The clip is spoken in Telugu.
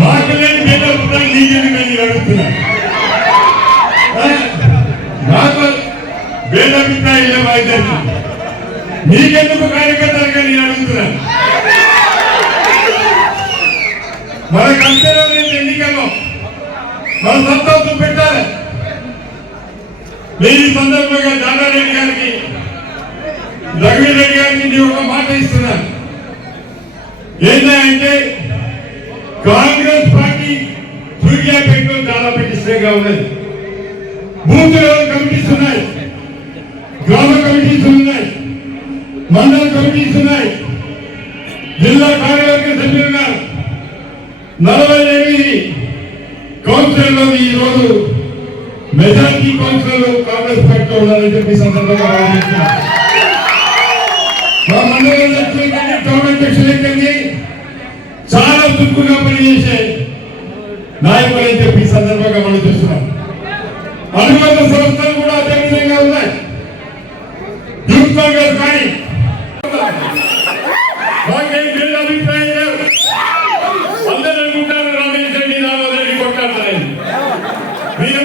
మాకు లేని భేద అభిప్రాయం నీకెందుకని నేను అడుగుతున్నా. ఆ? నాకు భేద అభిప్రాయం లేవు ఇద్దరికి? నీకెందుకు కార్యకర్తలుగా నేను అడుగుతున్నాను మనకు అంతలో లేదు ఎన్నికల్లో మన సంతోషం పెట్టాలి. నేను ఈ సందర్భంగా దాదారెడ్డి గారికి రఘువీరెడ్డి గారికి నేను ఒక మాట ఇస్తున్నాను ఏంటంటే కాంగ్రెస్ పార్టీ సూర్యాపేటలో చాలా పటిష్టంగా ఉన్నది. బూత్ లెవెల్ కమిటీస్ ఉన్నాయి. గ్రామ కమిటీస్ ఉన్నాయి. మండల కమిటీస్ ఉన్నాయి. జిల్లా కార్యవర్గ సభ్యులుగా నలభై ఎనిమిది కౌన్సిలర్లు ఈరోజు మెజార్టీ కౌన్సిలర్లు కాంగ్రెస్ పార్టీలో ఉన్నారని చెప్పి సందర్భంగా మా మండల అధ్యక్షులకండి టౌన్ ఎక్కండి చాలా దుఃఖంగా పనిచేసే నాయకులు అని చెప్పి సందర్భంగా మనం చూస్తున్నాం. అనుబంధ సంస్థలు కూడా అదే విధంగా ఉన్నాయి. యూత్ కానీ అభిప్రాయం అందరూ అనుకుంటారు రమేష్ రెడ్డి రామారెడ్డి మీరు